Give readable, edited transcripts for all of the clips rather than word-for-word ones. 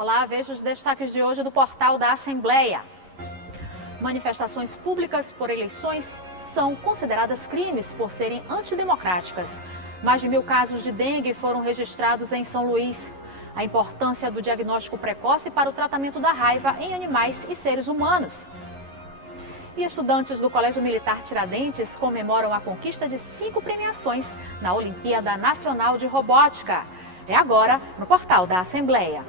Olá, veja os destaques de hoje do portal da Assembleia. Manifestações públicas por eleições são consideradas crimes por serem antidemocráticas. Mais de 1.000 casos de dengue foram registrados em São Luís. A importância do diagnóstico precoce para o tratamento da raiva em animais e seres humanos. E estudantes do Colégio Militar Tiradentes comemoram a conquista de 5 premiações na Olimpíada Nacional de Robótica. É agora no portal da Assembleia.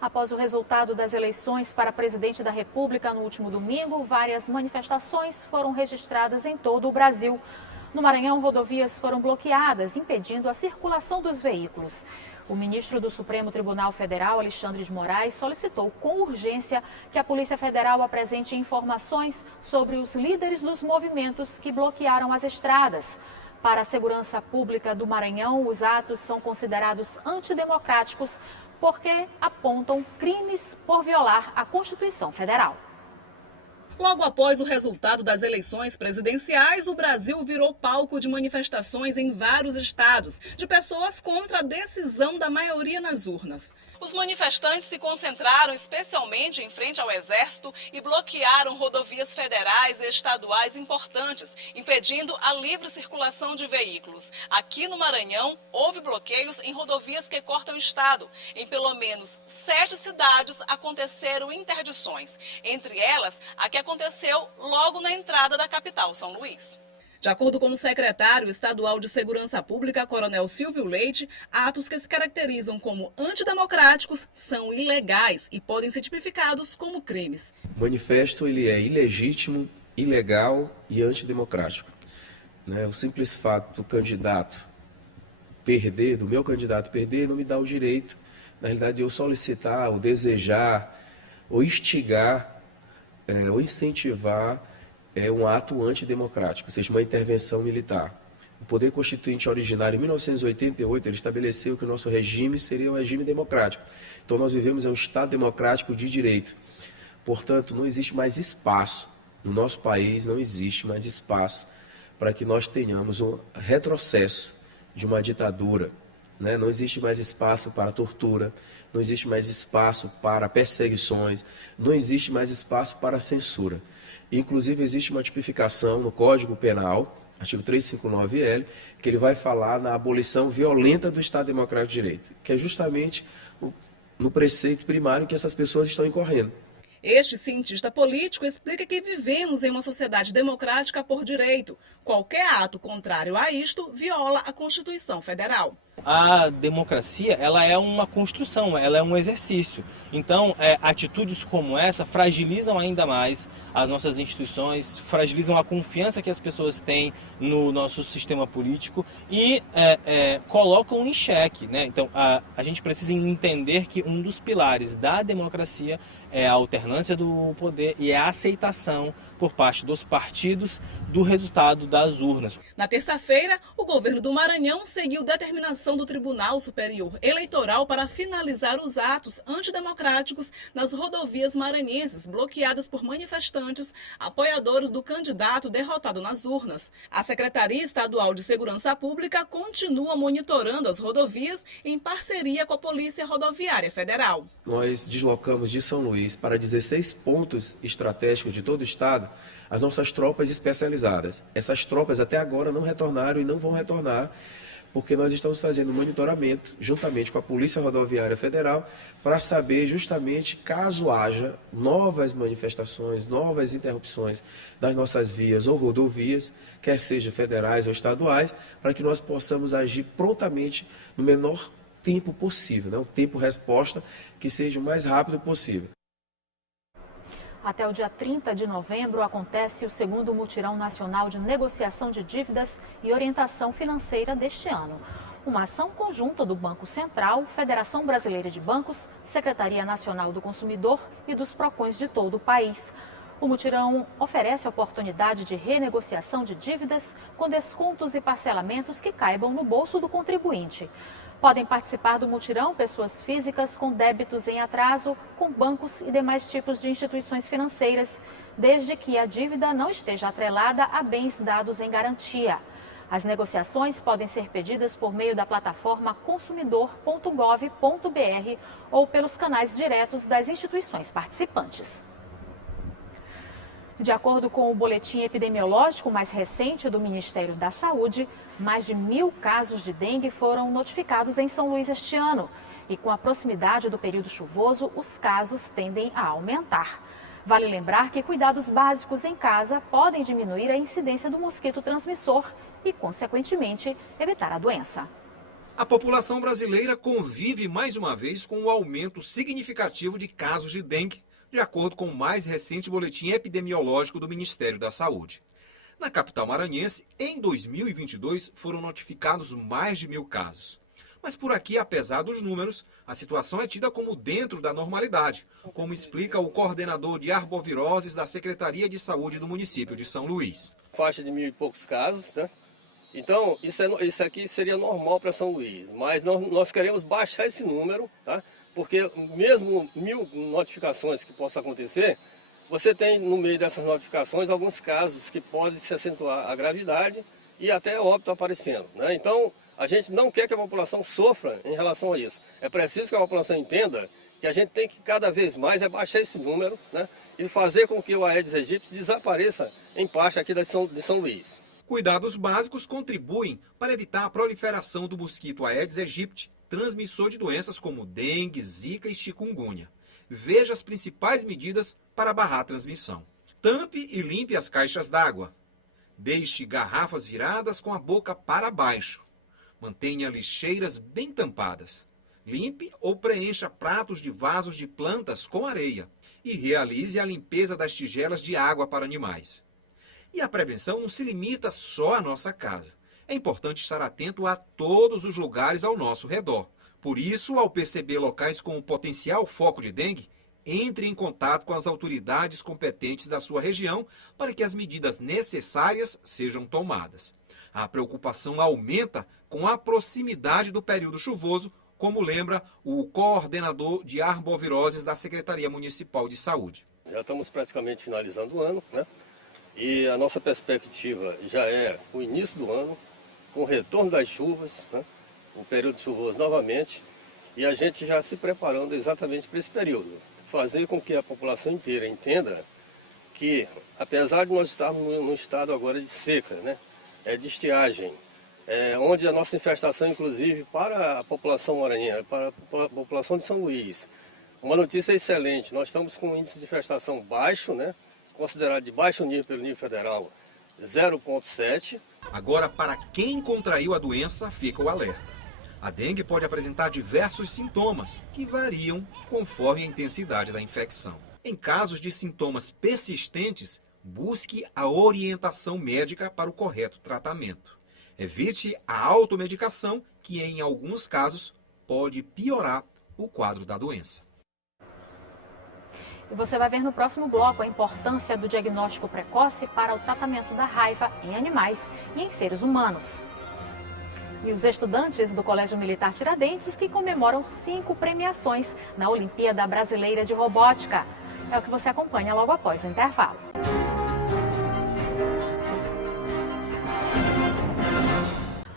Após o resultado das eleições para presidente da República no último domingo, várias manifestações foram registradas em todo o Brasil. No Maranhão, rodovias foram bloqueadas, impedindo a circulação dos veículos. O ministro do Supremo Tribunal Federal, Alexandre de Moraes, solicitou com urgência que a Polícia Federal apresente informações sobre os líderes dos movimentos que bloquearam as estradas. Para a segurança pública do Maranhão, os atos são considerados antidemocráticos porque apontam crimes por violar a Constituição Federal. Logo após o resultado das eleições presidenciais, o Brasil virou palco de manifestações em vários estados, de pessoas contra a decisão da maioria nas urnas. Os manifestantes se concentraram especialmente em frente ao Exército e bloquearam rodovias federais e estaduais importantes, impedindo a livre circulação de veículos. Aqui no Maranhão, houve bloqueios em rodovias que cortam o estado. Em pelo menos 7 cidades aconteceram interdições, entre elas a que aconteceu logo na entrada da capital, São Luís. De acordo com o secretário estadual de Segurança Pública, Coronel Silvio Leite, atos que se caracterizam como antidemocráticos são ilegais e podem ser tipificados como crimes. O manifesto ele é ilegítimo, ilegal e antidemocrático. O simples fato do candidato perder, do meu candidato perder, não me dá o direito, na realidade, de eu solicitar, ou desejar, ou instigar, ou incentivar um ato antidemocrático, ou seja, uma intervenção militar. O Poder Constituinte originário, em 1988, ele estabeleceu que o nosso regime seria um regime democrático. Então, nós vivemos em um Estado democrático de direito. Portanto, não existe mais espaço, no nosso país não existe mais espaço para que nós tenhamos um retrocesso de uma ditadura. Não existe mais espaço para tortura, não existe mais espaço para perseguições, não existe mais espaço para censura. Inclusive, existe uma tipificação no Código Penal, artigo 359-L, que ele vai falar na abolição violenta do Estado Democrático de Direito, que é justamente no preceito primário que essas pessoas estão incorrendo. Este cientista político explica que vivemos em uma sociedade democrática por direito. Qualquer ato contrário a isto viola a Constituição Federal. A democracia, ela é uma construção, ela é um exercício. Então, atitudes como essa fragilizam ainda mais as nossas instituições, fragilizam a confiança que as pessoas têm no nosso sistema político e colocam em xeque. Então, a gente precisa entender que um dos pilares da democracia é a alternância do poder e a aceitação por parte dos partidos do resultado das urnas. Na terça-feira, o governo do Maranhão seguiu determinação do Tribunal Superior Eleitoral para finalizar os atos antidemocráticos nas rodovias maranhenses, bloqueadas por manifestantes apoiadores do candidato derrotado nas urnas. A Secretaria Estadual de Segurança Pública continua monitorando as rodovias em parceria com a Polícia Rodoviária Federal. Nós deslocamos de São Luís para 16 pontos estratégicos de todo o estado as nossas tropas especializadas. Essas tropas até agora não retornaram e não vão retornar, porque nós estamos fazendo monitoramento juntamente com a Polícia Rodoviária Federal para saber justamente caso haja novas manifestações, novas interrupções das nossas vias ou rodovias, quer sejam federais ou estaduais, para que nós possamos agir prontamente no menor tempo possível, um tempo-resposta que seja o mais rápido possível. Até o dia 30 de novembro acontece o segundo Mutirão Nacional de Negociação de Dívidas e Orientação Financeira deste ano. Uma ação conjunta do Banco Central, Federação Brasileira de Bancos, Secretaria Nacional do Consumidor e dos PROCONs de todo o país. O mutirão oferece oportunidade de renegociação de dívidas com descontos e parcelamentos que caibam no bolso do contribuinte. Podem participar do mutirão pessoas físicas com débitos em atraso com bancos e demais tipos de instituições financeiras, desde que a dívida não esteja atrelada a bens dados em garantia. As negociações podem ser pedidas por meio da plataforma consumidor.gov.br ou pelos canais diretos das instituições participantes. De acordo com o boletim epidemiológico mais recente do Ministério da Saúde, mais de 1.000 casos de dengue foram notificados em São Luís este ano. E com a proximidade do período chuvoso, os casos tendem a aumentar. Vale lembrar que cuidados básicos em casa podem diminuir a incidência do mosquito transmissor e, consequentemente, evitar a doença. A população brasileira convive mais uma vez com um aumento significativo de casos de dengue, de acordo com o mais recente boletim epidemiológico do Ministério da Saúde. Na capital maranhense, em 2022, foram notificados mais de 1.000 casos. Mas por aqui, apesar dos números, a situação é tida como dentro da normalidade, como explica o coordenador de arboviroses da Secretaria de Saúde do município de São Luís. Faixa de 1.000 e poucos casos, né? Então, isso aqui seria normal para São Luís, mas nós queremos baixar esse número, tá? Porque mesmo 1.000 notificações que possam acontecer, você tem no meio dessas notificações alguns casos que podem se acentuar a gravidade e até óbito aparecendo, né? Então, a gente não quer que a população sofra em relação a isso. É preciso que a população entenda que a gente tem que cada vez mais baixar esse número, né? E fazer com que o Aedes aegypti desapareça em parte aqui de São Luís. Cuidados básicos contribuem para evitar a proliferação do mosquito Aedes aegypti, transmissor de doenças como dengue, zika e chikungunya. Veja as principais medidas para barrar a transmissão. Tampe e limpe as caixas d'água. Deixe garrafas viradas com a boca para baixo. Mantenha lixeiras bem tampadas. Limpe ou preencha pratos de vasos de plantas com areia. E realize a limpeza das tigelas de água para animais. E a prevenção não se limita só à nossa casa. É importante estar atento a todos os lugares ao nosso redor. Por isso, ao perceber locais com potencial foco de dengue, entre em contato com as autoridades competentes da sua região para que as medidas necessárias sejam tomadas. A preocupação aumenta com a proximidade do período chuvoso, como lembra o coordenador de arboviroses da Secretaria Municipal de Saúde. Já estamos praticamente finalizando o ano, né? E a nossa perspectiva já é o início do ano, com o retorno das chuvas, né? O período chuvoso novamente, e a gente já se preparando exatamente para esse período. Fazer com que a população inteira entenda que, apesar de nós estarmos num estado agora de seca, né? De estiagem, onde a nossa infestação, inclusive, para a população maranhense, para a população de São Luís, uma notícia excelente, nós estamos com um índice de infestação baixo, né? Considerado de baixo nível pelo nível federal, 0,7. Agora, para quem contraiu a doença, fica o alerta. A dengue pode apresentar diversos sintomas, que variam conforme a intensidade da infecção. Em casos de sintomas persistentes, busque a orientação médica para o correto tratamento. Evite a automedicação, que em alguns casos pode piorar o quadro da doença. E você vai ver no próximo bloco a importância do diagnóstico precoce para o tratamento da raiva em animais e em seres humanos. E os estudantes do Colégio Militar Tiradentes que comemoram 5 premiações na Olimpíada Brasileira de Robótica. É o que você acompanha logo após o intervalo.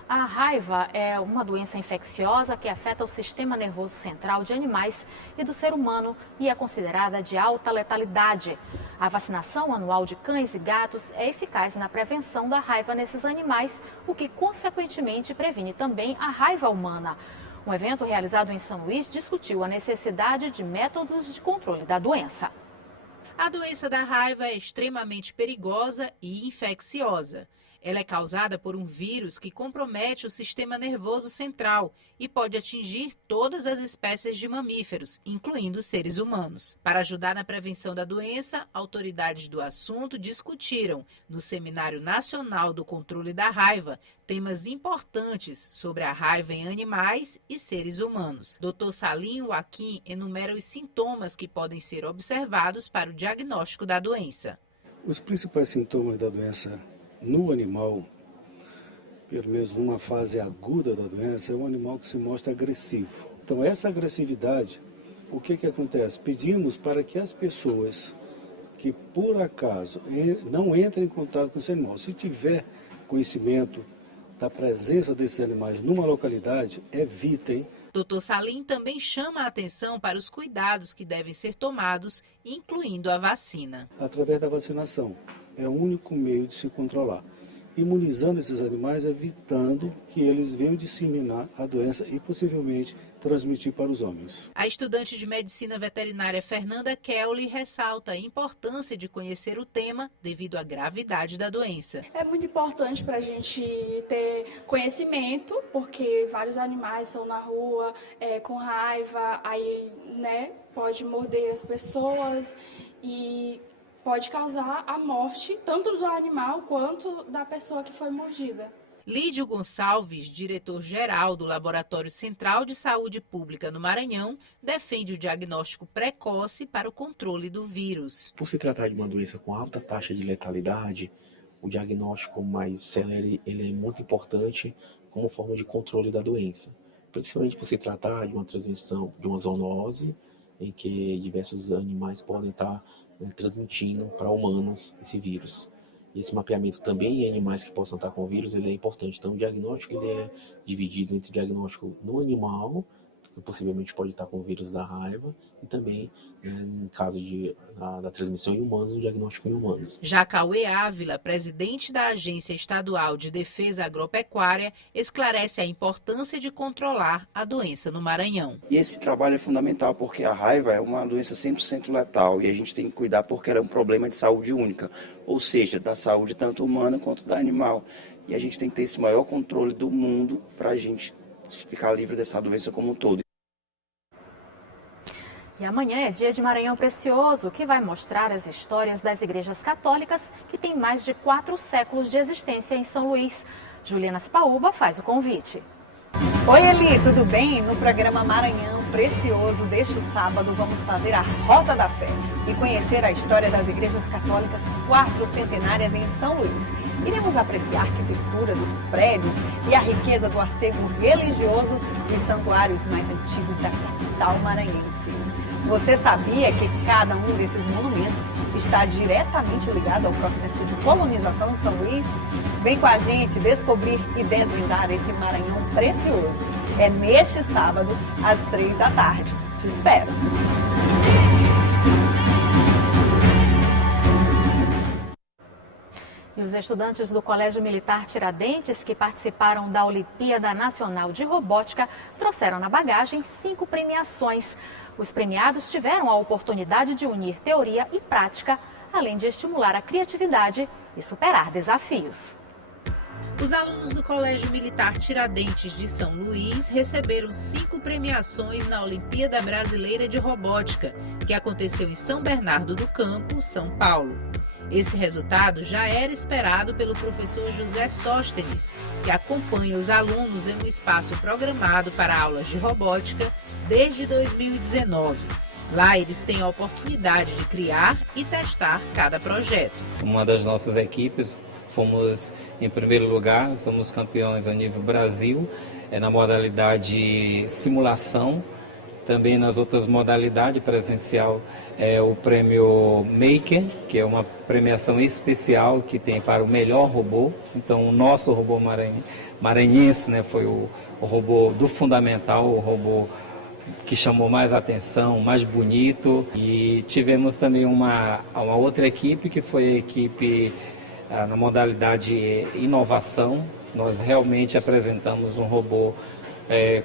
A raiva é uma doença infecciosa que afeta o sistema nervoso central de animais e do ser humano e é considerada de alta letalidade. A vacinação anual de cães e gatos é eficaz na prevenção da raiva nesses animais, o que consequentemente previne também a raiva humana. Um evento realizado em São Luís discutiu a necessidade de métodos de controle da doença. A doença da raiva é extremamente perigosa e infecciosa. Ela é causada por um vírus que compromete o sistema nervoso central e pode atingir todas as espécies de mamíferos, incluindo seres humanos. Para ajudar na prevenção da doença, autoridades do assunto discutiram, no Seminário Nacional do Controle da Raiva, temas importantes sobre a raiva em animais e seres humanos. Dr. Salim Joaquim enumera os sintomas que podem ser observados para o diagnóstico da doença. Os principais sintomas da doença no animal pelo menos numa fase aguda da doença, é um animal que se mostra agressivo. Então, essa agressividade, o que acontece? Pedimos para que as pessoas que, por acaso, não entrem em contato com esse animal, se tiver conhecimento da presença desses animais numa localidade, evitem. Dr. Salim também chama a atenção para os cuidados que devem ser tomados, incluindo a vacina. Através da vacinação, é o único meio de se controlar. Imunizando esses animais, evitando que eles venham disseminar a doença e possivelmente transmitir para os homens. A estudante de medicina veterinária Fernanda Kelly ressalta a importância de conhecer o tema devido à gravidade da doença. É muito importante para a gente ter conhecimento, porque vários animais estão na rua com raiva, aí pode morder as pessoas e pode causar a morte tanto do animal quanto da pessoa que foi mordida. Lídio Gonçalves, diretor-geral do Laboratório Central de Saúde Pública no Maranhão, defende o diagnóstico precoce para o controle do vírus. Por se tratar de uma doença com alta taxa de letalidade, o diagnóstico mais célere ele é muito importante como forma de controle da doença. Principalmente por se tratar de uma transmissão, de uma zoonose, em que diversos animais podem estar transmitindo para humanos esse vírus. Esse mapeamento também em animais que possam estar com o vírus ele é importante. Então, o diagnóstico ele é dividido entre o diagnóstico no animal, que possivelmente pode estar com o vírus da raiva, e também, em caso da transmissão em humanos, o diagnóstico em humanos. Já Cauê Ávila, presidente da Agência Estadual de Defesa Agropecuária, esclarece a importância de controlar a doença no Maranhão. E esse trabalho é fundamental porque a raiva é uma doença 100% letal e a gente tem que cuidar porque ela é um problema de saúde única, ou seja, da saúde tanto humana quanto da animal. E a gente tem que ter esse maior controle do mundo para a gente ficar livre dessa doença como um todo. E amanhã é dia de Maranhão Precioso, que vai mostrar as histórias das igrejas católicas que têm mais de 4 séculos de existência em São Luís. Juliana Spaúba faz o convite. Oi, Eli, tudo bem? No programa Maranhão Precioso deste sábado vamos fazer a Rota da Fé e conhecer a história das igrejas católicas 400 em São Luís. Iremos apreciar a arquitetura dos prédios e a riqueza do acervo religioso dos santuários mais antigos da capital maranhense. Você sabia que cada um desses monumentos está diretamente ligado ao processo de colonização de São Luís? Vem com a gente descobrir e desvendar esse Maranhão precioso. É neste sábado, às 3 da tarde. Te espero! E os estudantes do Colégio Militar Tiradentes, que participaram da Olimpíada Nacional de Robótica, trouxeram na bagagem 5 premiações. Os premiados tiveram a oportunidade de unir teoria e prática, além de estimular a criatividade e superar desafios. Os alunos do Colégio Militar Tiradentes de São Luís receberam 5 premiações na Olimpíada Brasileira de Robótica, que aconteceu em São Bernardo do Campo, São Paulo. Esse resultado já era esperado pelo professor José Sóstenes, que acompanha os alunos em um espaço programado para aulas de robótica desde 2019. Lá eles têm a oportunidade de criar e testar cada projeto. Uma das nossas equipes, fomos em primeiro lugar, somos campeões a nível Brasil, na modalidade simulação. Também nas outras modalidades, presencial, é o prêmio Maker, que é uma premiação especial que tem para o melhor robô. Então, o nosso robô maranhense, foi o robô do fundamental, o robô que chamou mais atenção, mais bonito. E tivemos também uma outra equipe, que foi a equipe na modalidade inovação. Nós realmente apresentamos um robô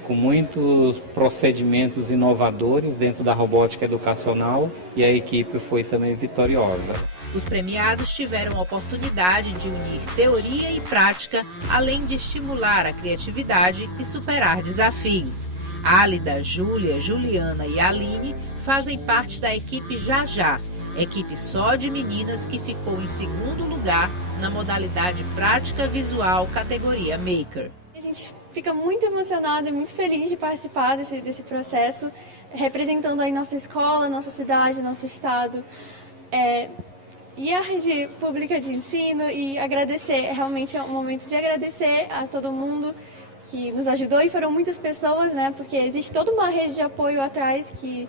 com muitos procedimentos inovadores dentro da robótica educacional e a equipe foi também vitoriosa. Os premiados tiveram a oportunidade de unir teoria e prática, além de estimular a criatividade e superar desafios. Álida, Júlia, Juliana e Aline fazem parte da equipe Já, equipe só de meninas que ficou em segundo lugar na modalidade prática visual categoria Maker. A gente fica muito emocionada e muito feliz de participar desse processo, representando aí nossa escola, nossa cidade, nosso estado. e a rede pública de ensino e agradecer, realmente é um momento de agradecer a todo mundo que nos ajudou e foram muitas pessoas, né? Porque existe toda uma rede de apoio atrás que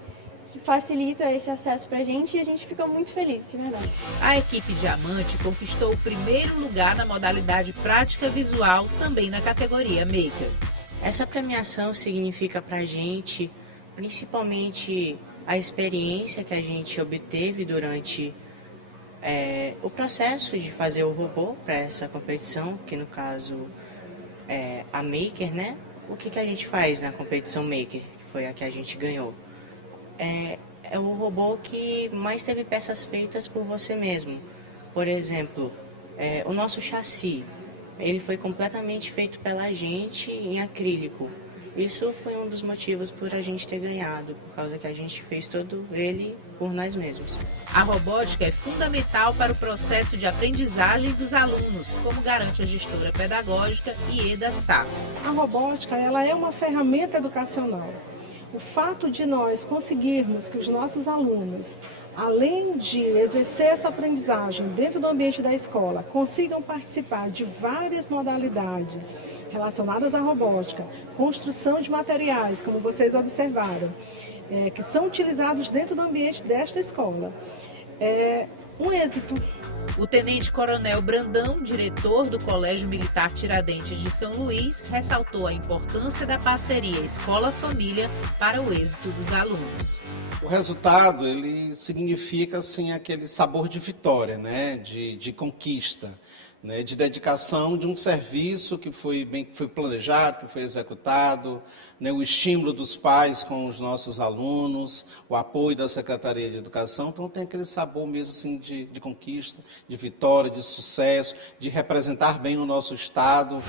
facilita esse acesso para a gente e a gente fica muito feliz, de verdade. A equipe Diamante conquistou o primeiro lugar na modalidade prática visual, também na categoria Maker. Essa premiação significa para a gente, principalmente, a experiência que a gente obteve durante o processo de fazer o robô para essa competição, que no caso é a Maker, né? O que a gente faz na competição Maker, que foi a que a gente ganhou? É o robô que mais teve peças feitas por você mesmo. Por exemplo, o nosso chassi, ele foi completamente feito pela gente em acrílico. Isso foi um dos motivos por a gente ter ganhado, por causa que a gente fez todo ele por nós mesmos. A robótica é fundamental para o processo de aprendizagem dos alunos, como garante a gestora pedagógica Ieda Sá. A robótica, ela é uma ferramenta educacional. O fato de nós conseguirmos que os nossos alunos, além de exercer essa aprendizagem dentro do ambiente da escola, consigam participar de várias modalidades relacionadas à robótica, construção de materiais, como vocês observaram, que são utilizados dentro do ambiente desta escola. É um êxito. O tenente-coronel Brandão, diretor do Colégio Militar Tiradentes de São Luís, ressaltou a importância da parceria escola-família para o êxito dos alunos. O resultado, ele significa assim, aquele sabor de vitória, né? de conquista, né? De dedicação de um serviço que foi planejado, que foi executado, né? O estímulo dos pais com os nossos alunos, o apoio da Secretaria de Educação. Então tem aquele sabor mesmo assim, de conquista, de vitória, de sucesso, de representar bem o nosso Estado.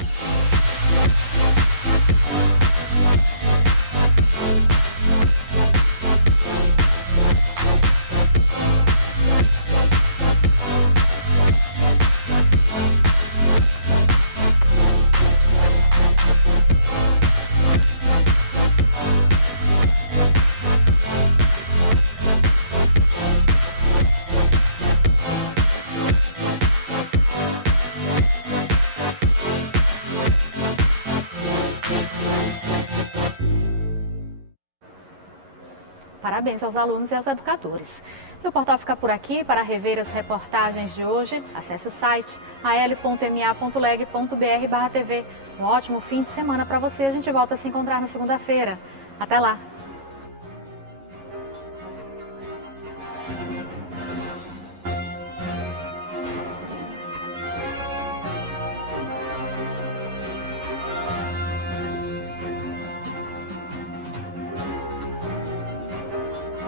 Parabéns aos alunos e aos educadores. E o portal fica por aqui. Para rever as reportagens de hoje, acesse o site al.ma.leg.br/tv. Um ótimo fim de semana para você. A gente volta a se encontrar na segunda-feira. Até lá!